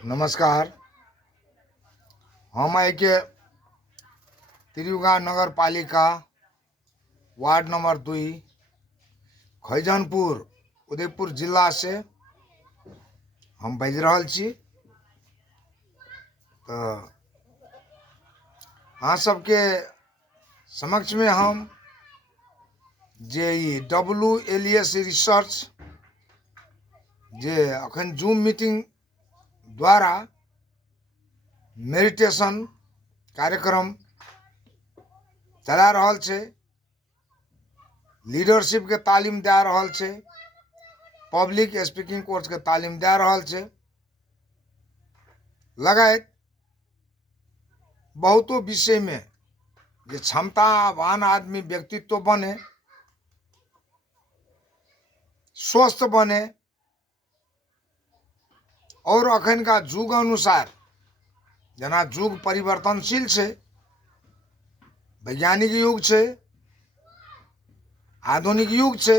नमस्कार। हम एक तिरुगा नगर पालिका वार्ड नंबर 2 खैजनपुर उदयपुर जिला से हम बाजि रहल छी। तो अहाँ सबके समक्ष में हम जे WLS रिसर्च जे अखन जूम मीटिंग द्वारा मेडिटेशन कार्यक्रम चला रहल छै, लीडरशिप के तालीम दे रहल छै, पब्लिक स्पीकिंग कोर्स के तालीम दे रहल छै, लगायत बहुतो विषय में जे क्षमतावान आदमी व्यक्तित्व बने, स्वस्थ बने और अखन का जुग अनुसार जना जुग परिवर्तनशील छै, वैज्ञानिक युग छै, आधुनिक युग छै,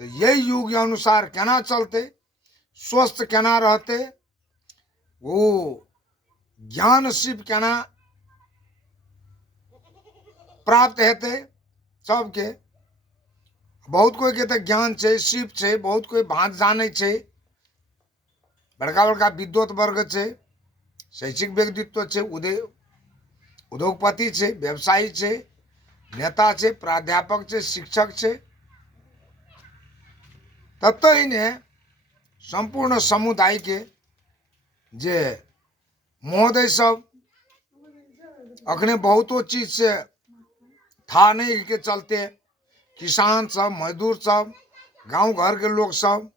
तो यही युग के अनुसार केना चलते, स्वस्थ केना रहते, वो ज्ञान शिव केना प्राप्त हेते सबके। बहुत कोई के तो ज्ञान छै, शिव छै, बहुत कोई भांत जाने छै, बड़का बड़का विद्वत वर्ग छै, शैक्षिक व्यक्तित्व छै, उद्योगपति छै, व्यवसायी छै, नेता छै, प्राध्यापक छै, शिक्षक छै। तत्ही ने संपूर्ण समुदाय के जे महोदय सब अखने बहुतो चीज से था नहीं के चलते किसान सब, मजदूर सब, गांव घर के लोग सब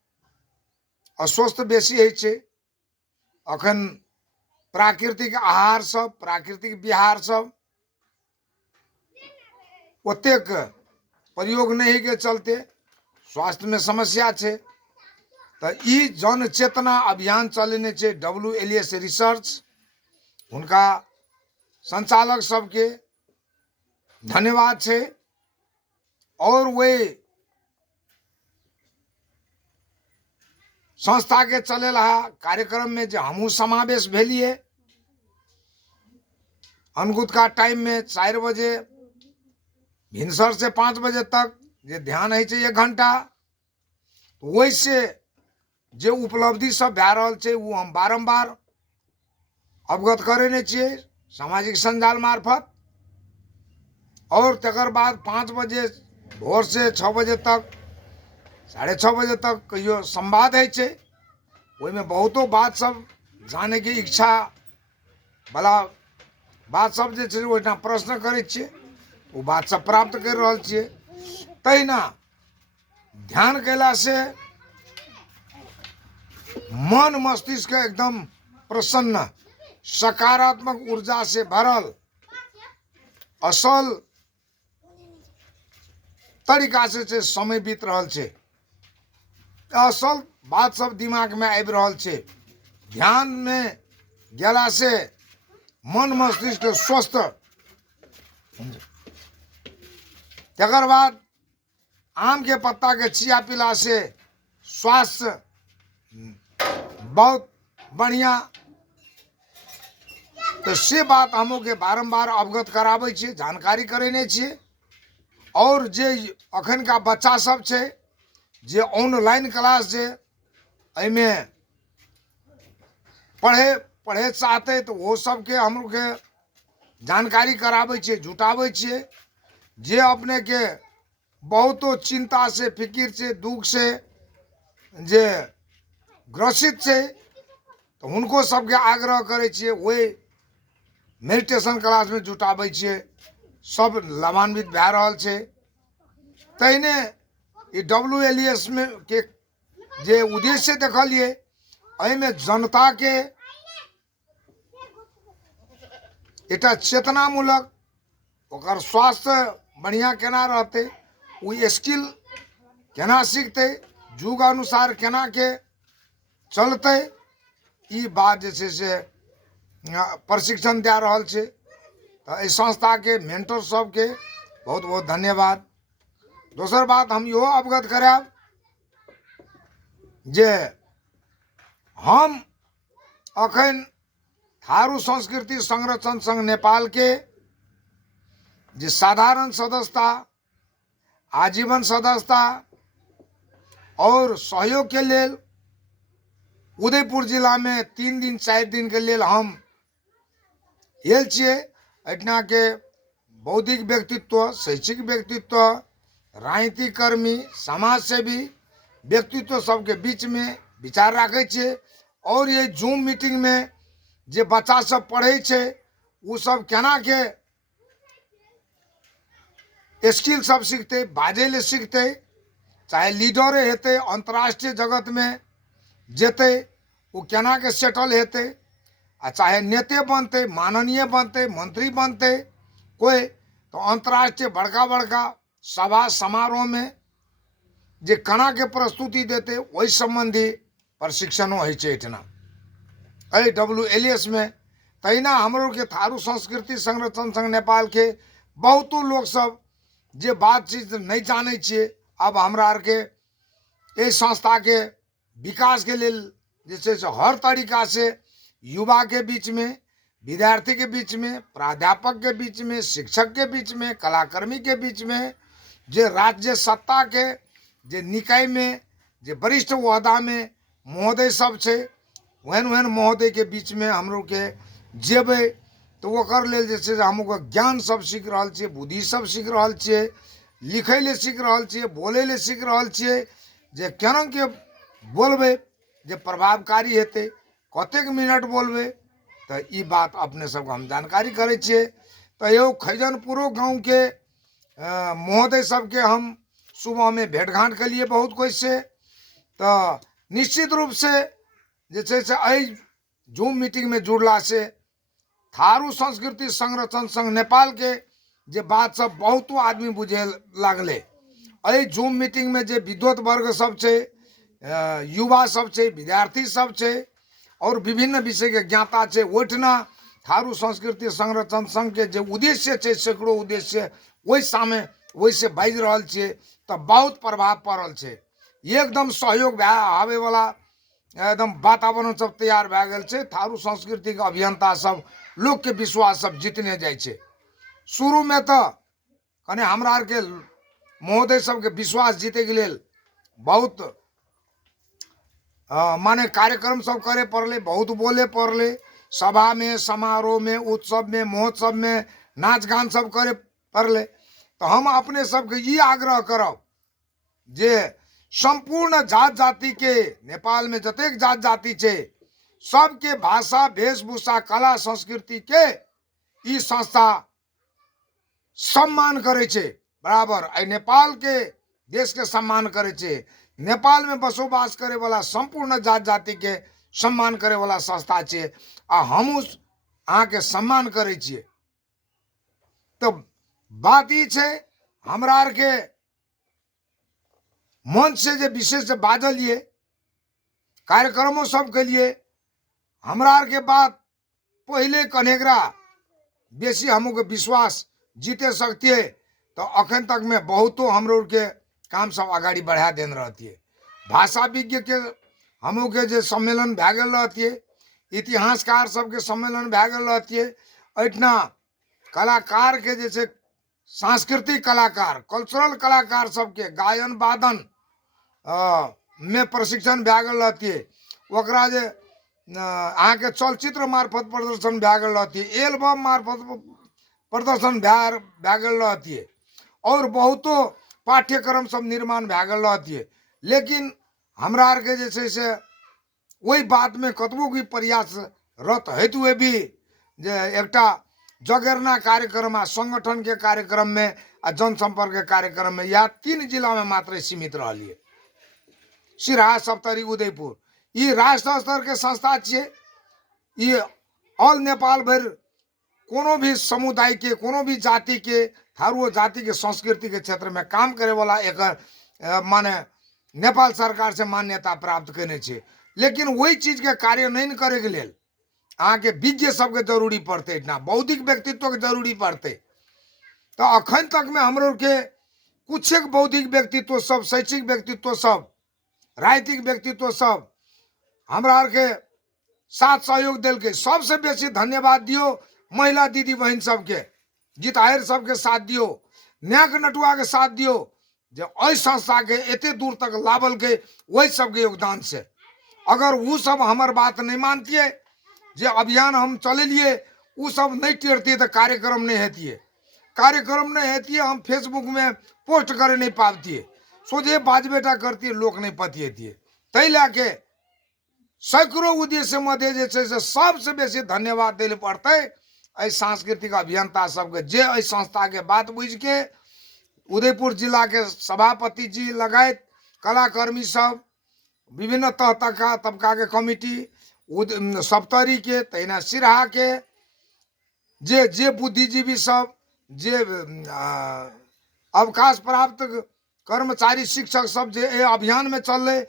अस्वस्थ बेसी है छै। अखन प्राकृतिक आहार सब, प्राकृतिक विहार सब ओतेक प्रयोग नहीं के चलते स्वास्थ्य में समस्या छै। तो ई जन चेतना अभियान चलेने छै WLS रिसर्च, उनका संचालक सबके धन्यवाद छै। और वे संस्था के चलेला कार्यक्रम में जो हमू समावेश भेलिए, अनगुत का टाइम में 4 बजे भिनसर से 5 बजे तक जे ध्यान है 1 घंटा, वैसे जे उपलब्धि सब भै रहल छै वो हम बारंबार अवगत करेने छिए सामाजिक संजाल मार्फत। और तकर बाद 5 बजे भोर से 6 बजे तक, 6:30 बजे तक कहियो संवाद है छै, में बहुतो बात सब जाने की इच्छा वाला बात सब जे छै ओहिना प्रश्न करे छिए, वो बात सब प्राप्त कर रहल छिए। तहिना ध्यान कैला से मन मस्तिष्क एकदम प्रसन्न, सकारात्मक ऊर्जा से भरल, असल तरीका से समय बीत रहल छै, असल बात सब दिमाग में आबि रहल छै। ध्यान में गेला से मन मस्तिष्क स्वस्थ, तकर बाद आम के पत्ता के चिया पिला से स्वास्थ्य बहुत बढ़िया। तो से बात हमो के बारंबार अवगत कराबै छिए, जानकारी करेने छिए। और जे अखन का बच्चा सब छै जे ऑनलाइन क्लास जे में पढ़े चाहते, तो वो सबके हम लोग के जानकारी कराबै छिए, जुटाबै छिए। जे अपने के बहुतो चिंता से, फिकिर से, दुख से जे ग्रसित छै, तो उनको सबके आग्रह करे छिए वही मेडिटेशन क्लास में जुटाबै छिए, सब लाभान्वित भै रहल छै। तहिने ई WLS में के जे उद्देश्य देखलिए, में जनता के एटा चेतनामूलक ओकर स्वास्थ्य बढ़िया केना रहते, वो स्किल केना सीखते, जुग अनुसार केना के चलते, ई बात जे छै से प्रशिक्षण दे रहल छै। तो इस संस्था के मेंटर सबके बहुत बहुत धन्यवाद। दोसर बात हम इहो अवगत कराब जे हम अखन थारू संस्कृति संरक्षण संघ नेपाल के जे साधारण सदस्यता, आजीवन सदस्यता और सहयोग के लेल उदयपुर जिला में 3 दिन 4 दिन के लेल हम आयल छियै। एहिठिना के बौद्धिक व्यक्तित्व, शैक्षिक व्यक्तित्व, राजनीतिक कर्मी, समाज सेवी व्यक्तित्व सबके बीच में विचार राखै छियै। और ये जूम मीटिंग में जे बच्चा सब पढ़े छै उ सब केना के स्किल सब सीखते, बाजे ले सीखते, चाहे लीडरे हेते, अंतर्राष्ट्रीय जगत में जेते वो केना के सेटल हेते, आ चाहे नेते बनते, माननीय बनते, मंत्री बनते कोई, तो अंतर्राष्ट्रीय बड़का बड़का सभा समारोह में जे केना के प्रस्तुति देते वही संबंधी प्रशिक्षणों होइ छै एहिठिना WLS में। तहिना हमरो के थारू संस्कृति संरक्षण संघ नेपाल के बहुतो लोग सब जे बातचीत नहीं जाने छिए, अब हमरा आर के एहि संस्था के विकास के लेल जे छै से हर तरीका से युवा के बीच में, विद्यार्थी के बीच में, प्राध्यापक के बीच में, शिक्षक के बीच में, कलाकर्मी के बीच में, जे राज्य सत्ता के जे निकाय में जे वरिष्ठ ओहदा में महोदय सब छै, वहन वहन महोदय के बीच में हमरो के जेबै तो ओकर लेल जे छै से हमको ज्ञान सब सीख रहल छियै, बुद्धि सब सीख रहल छियै, लिखै ले सीख रहल छियै, बोलै ले सीख रहल छियै, जे केना के बोलबै जे प्रभावकारी हेतै, कतेक मिनट बोलबै, तो ई बात अपने सबके हम जानकारी करै छियै। तो यौ खैजनपुरो गाँव के महोदय सबके हम सुबह में भेंट घाट केलिए बहुत कोई से। तो निश्चित रूप से जे छै से एहि जूम मीटिंग में जुड़ला से थारू संस्कृति संरक्षण संघ नेपाल के जे बात सब बहुतो आदमी बुझे लागले। एहि जूम मीटिंग में जे विद्वत वर्ग सब छै, युवा सब छै, विद्यार्थी सब छै और विभिन्न विषय के ज्ञाता छै, ओहिठिना थारू संस्कृति संरक्षण संघ के जे उद्देश्य छै, सैकड़ों उद्देश्य वही सामने वैसे बाजि रहल छियै, तो बहुत प्रभाव पड़ल छै। एकदम सहयोग आवे वाला एकदम वातावरण सब तैयार भए गेल छै। थारू संस्कृति के अभियंता सब लोग के विश्वास सब जीतने जाइ छै। शुरू में तो कने हमरा आर के महोदय सबके विश्वास जीते के लेल बहुत माने कार्यक्रम सब करे पड़ले, बहुत बोले पड़ले, सभा में, समारोह में, उत्सव में, महोत्सव में नाच गान सब करे पड़ले। तो हम अपने सबके ये आग्रह करब जे संपूर्ण जात जाति के नेपाल में जतेक जात जाति छै सबके भाषा, वेशभूषा, कला, संस्कृति के ई संस्था सम्मान करे छे बराबर। आई नेपाल के देश के सम्मान करे छे। नेपाल में बसोबास करे वाला संपूर्ण जात जाति के सम्मान करे वाला संस्था छे, आ हम अहाँ के सम्मान करे छिए। तो बात ई छे हमरा आर के मंच से जे विशेष बाजलिए, कार्यक्रमों सब के लिए हमरा आर के बात पहले कनेगरा बेसी हमो के विश्वास जीते सकती, तो अखन तक में बहुतो हमरो के काम सब आगाड़ी बढ़ा देन रहती। भाषा विज्ञ के हमो के जे सम्मेलन भए गेल रहती, इतिहासकार सबके सम्मेलन भए गेल रहती। एहिठिना कलाकार के जैसे सांस्कृतिक कलाकार, कल्चरल कलाकार सबके गायन वादन में प्रशिक्षण भए गेल रहती। ओकरा जे अहाँ के चलचित्र मार्फत प्रदर्शन भए गेल रहती, एल्बम मार्फत प्रदर्शन भए गेल रहती, और बहुतो पाठ्यक्रम सब निर्माण भए गेल रहती। लेकिन हमरा आर के जे छै से वही बात में कतबो भी प्रयासरत हेतु हुए भी जे एकटा जगेरना कार्यक्रम आ संगठन के कार्यक्रम में आ जनसंपर्क के कार्यक्रम में या 3 जिला में मात्र सीमित रहिए, सिराहा, सप्तरी, उदयपुर। ये राष्ट्र स्तर के संस्था छे। ये ऑल नेपाल भर कोनो भी समुदाय के, कोनो भी जाति के, थारू जाति के संस्कृति के क्षेत्र में काम करे वाला एक माने नेपाल सरकार से मान्यता प्राप्त करने छे। लेकिन वही चीज के कार्य नहीं करे के लेल अहाँ के विज्ञ सबके जरूरी पड़ते, इतना बौद्धिक व्यक्तित्व के जरूरी पड़ते। तो अखन तक में हमरो के कुछ एक बौद्धिक व्यक्तित्व सब, शैक्षिक व्यक्तित्व सब, राजनीतिक व्यक्तित्व सब हमरा आर के साथ सहयोग दिल के। सबसे बेसी धन्यवाद दियो महिला दीदी बहन सबके, गीतायर सबके साथ दियो, न्याक नटुआ के साथ दियो, जो एहि संस्था के एते दूर तक लावल के वही सबके योगदान से। अगर वो सब हमार बात नहीं मानतिए, जो अभियान हम चलेलिए वो सब नहीं टेरती तो कार्यक्रम नहीं हेतिए, कार्यक्रम नहीं हेतिए, हम फेसबुक में पोस्ट करे नहीं पावतिए, सोझे बाज बेटा करती लोग नहीं पतिए। तै लाके सैकड़ों उद्देश्य मध्य जे छै से सबसे बेसी धन्यवाद दिल पड़ते एहि सांस्कृतिक अभियंता सबके, जे एहि संस्था के बात बुझ के उदयपुर जिला के सभापति जी लगायत कलाकर्मी सब, विभिन्न तबका के कमिटी, सप्तरी के, तहिना सिरहा के जे बुद्धिजीवी सब, जे अवकाश प्राप्त कर्मचारी शिक्षक सब जे अभियान में चलले,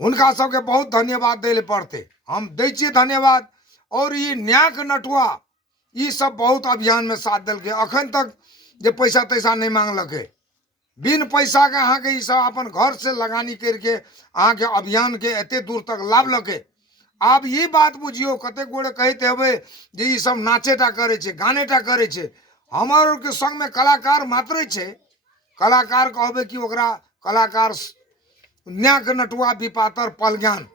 हुनका सबके बहुत धन्यवाद दिल पड़ते, हम दै छियै धन्यवाद। और ये न्याक नटुआ ये सब बहुत अभियान में साथ दिल के, अखन तक जे पैसा तैसा नहीं मांगलके, बिन पैसा के अहाँ के ये सब अपन घर से लगानी करके अहाँ के अभियान के एते दूर तक लावलके। आब ये बात बुझियो, कते गोड़े कहते हेबे जे ये सब नाचेटा करे छे, गानेटा करे छे, हमर के संग में कलाकार मात्र छे। कलाकार कहबे कि ओकरा कलाकार न्याक नटुआ विपातर पल ज्ञान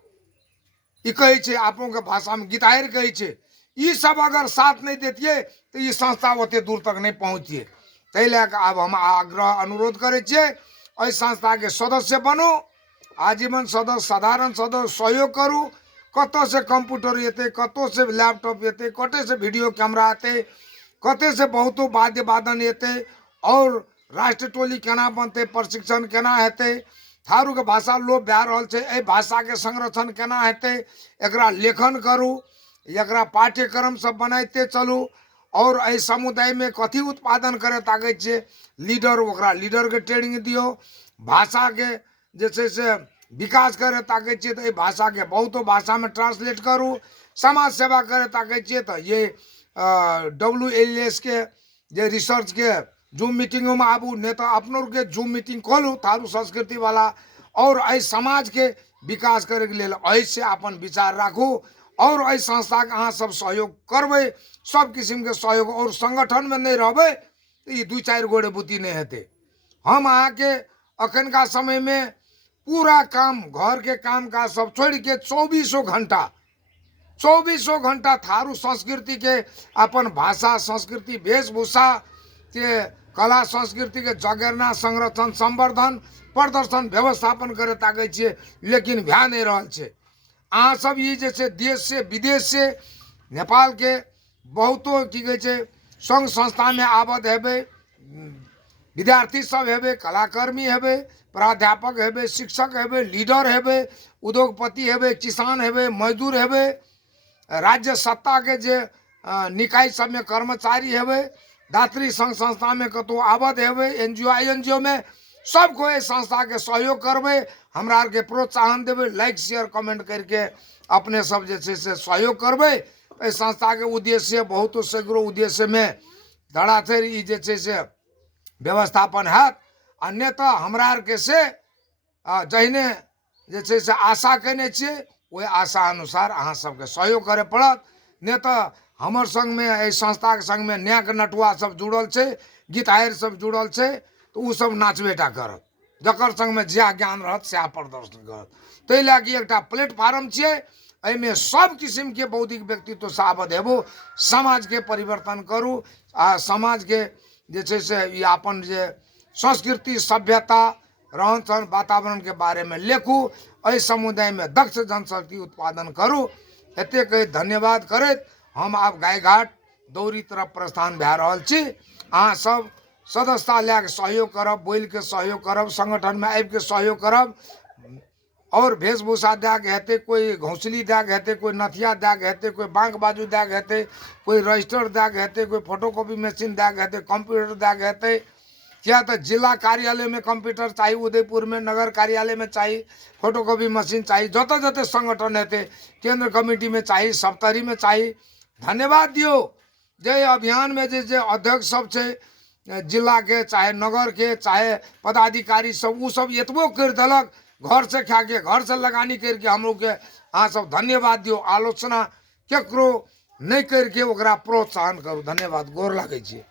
ई कहे छे, आपों के भाषा में गीतायर कहे छे। ये सब अगर साथ नहीं देतिए तो ये संस्था ओते दूर तक नहीं पहुँचिए। तै लैके अब हम आग्रह अनुरोध करे छे, एहि संस्था के सदस्य बनो, आजीवन सदस्य, साधारण सदस्य सहयोग करू। कतौ से कंप्यूटर एते, कतौ से लैपटॉप एते, कते से वीडियो कैमरा आते, कते से बहुतो वाद्य वादन एते, और राष्ट्र टोली केना बनते, प्रशिक्षण केना हेते, थारू के भाषा लोप भए रहल छै, एहि भाषा के संरक्षण केना हेते, एकरा लेखन करू, एकरा पाठ्यक्रम सब बनाते चलू। और एहि समुदाय में कथी उत्पादन करे ताकै छै लीडर, ओकरा लीडर के ट्रेनिंग दियो, भाषा के जे छै से विकास करे ताकै छियै तो भाषा के बहुतो भाषा में ट्रांसलेट करू। समाज सेवा करे ताकै छियै तो ये WLS के जे रिसर्च के जूम मीटिंग में आबू, नहीं तो अपनों के जूम मीटिंग खोलू थारू संस्कृति वाला, और एहि समाज के विकास करे के लेल एहि से अपन विचार राखू। और एहि संस्था के अहाँ सब सहयोग करबे, सब किस्म के सहयोग, और संगठन में नहीं रहबे तो ये 2-4 गोड़े बुद्धि नहीं हेते। हम अहाँ के अखन का समय में पूरा काम, घर के काम का सब छोड़ के 2400 घंटा थारू संस्कृति के अपन भाषा, संस्कृति, वेशभूषा के, कला संस्कृति के जगेरना, संरक्षण, संवर्धन, प्रदर्शन, व्यवस्थापन करे ताकै छियै, लेकिन भए नहीं रहल छै। अहाँ सब ये जैसे देश से विदेश से नेपाल के बहुतो की कहै छै संघ संस्था में आबद हेबे, विद्यार्थी सब हेबे, कलाकर्मी हेबे, प्राध्यापक हेबे, शिक्षक हेबे, लीडर हेबे, उद्योगपति हेबे, किसान हेबे, मजदूर हेबे, राज्य सत्ता के जे निकाय सब में कर्मचारी हेबे, दात्री संघ संस्था में कतौ आबद हेबे, NGO INGO में सबको इस संस्था के सहयोग करबे, हमरा आर के प्रोत्साहन देवे, लाइक शेयर कमेंट करके अपने सब जे छै से सहयोग करबे। इस संस्था के उद्देश्य बहुत सैकड़ों उद्देश्य में धड़ाधड़ ई जे छै से व्यवस्थापन हैत। अन्यथा हमरा आर के से जहिने जे छै से आशा केने छियै ओहि आशा अनुसार अहाँ सबके सहयोग करे पड़त। नहीं तो हमर संग में एहि संस्था के संग में न्याक नटुआ सब जुड़ल छै, गीतायर सब जुड़ल छै, तो उ सब नाचबेटा करत, जकर संग में जहाँ ज्ञान रहत सएह प्रदर्शन करत। तै लागी एकटा प्लेटफॉर्म छियै, एहिमे सब किस्म के बौद्धिक व्यक्तित्व से आबद हेबो, समाज के परिवर्तन करू, आ समाज के जे छै से ई अपन जे संस्कृति, सभ्यता, रहन सहन, वातावरण के बारे में लेखू, एहि समुदाय में दक्ष जनशक्ति उत्पादन करू। एते कही धन्यवाद करैत हम आब गायघाट दौरी तरफ प्रस्थान भए रहल छी। अहाँ सब सदस्यता लैके सहयोग करब, बोल के सहयोग करब, संगठन में आबि के सहयोग करब, और वेशभूषा दे के हेतै, कोई घोंसली दे के हेतै, कोई नथिया दे के हेतै, कोई बांक बाजू दे के हेतै, कोई रजिस्टर दे के हेतै, कोई फोटोकॉपी मशीन दे के हेतै, कंप्यूटर दे के हेतै। क्या तो जिला कार्यालय में कंप्यूटर चाहिए, उदयपुर में नगर कार्यालय में चाहिए फोटोकॉपी मशीन चाहिए, जत जते संगठन हेतै, केंद्र कमेटी में चाहिए, सप्तरी में चाहिए। धन्यवाद दियो जे अभियान में जे अध्यक्ष सब छै जिला के, चाहे नगर के, चाहे पदाधिकारी सब, उ सब एतबो कर देलक घर से खा के घर से लगानी करके हम लोग के अहाँ सब धन्यवाद दियो, आलोचना केकरो नहीं करके ओकरा प्रोत्साहन करू। धन्यवाद, गोर लागै छी।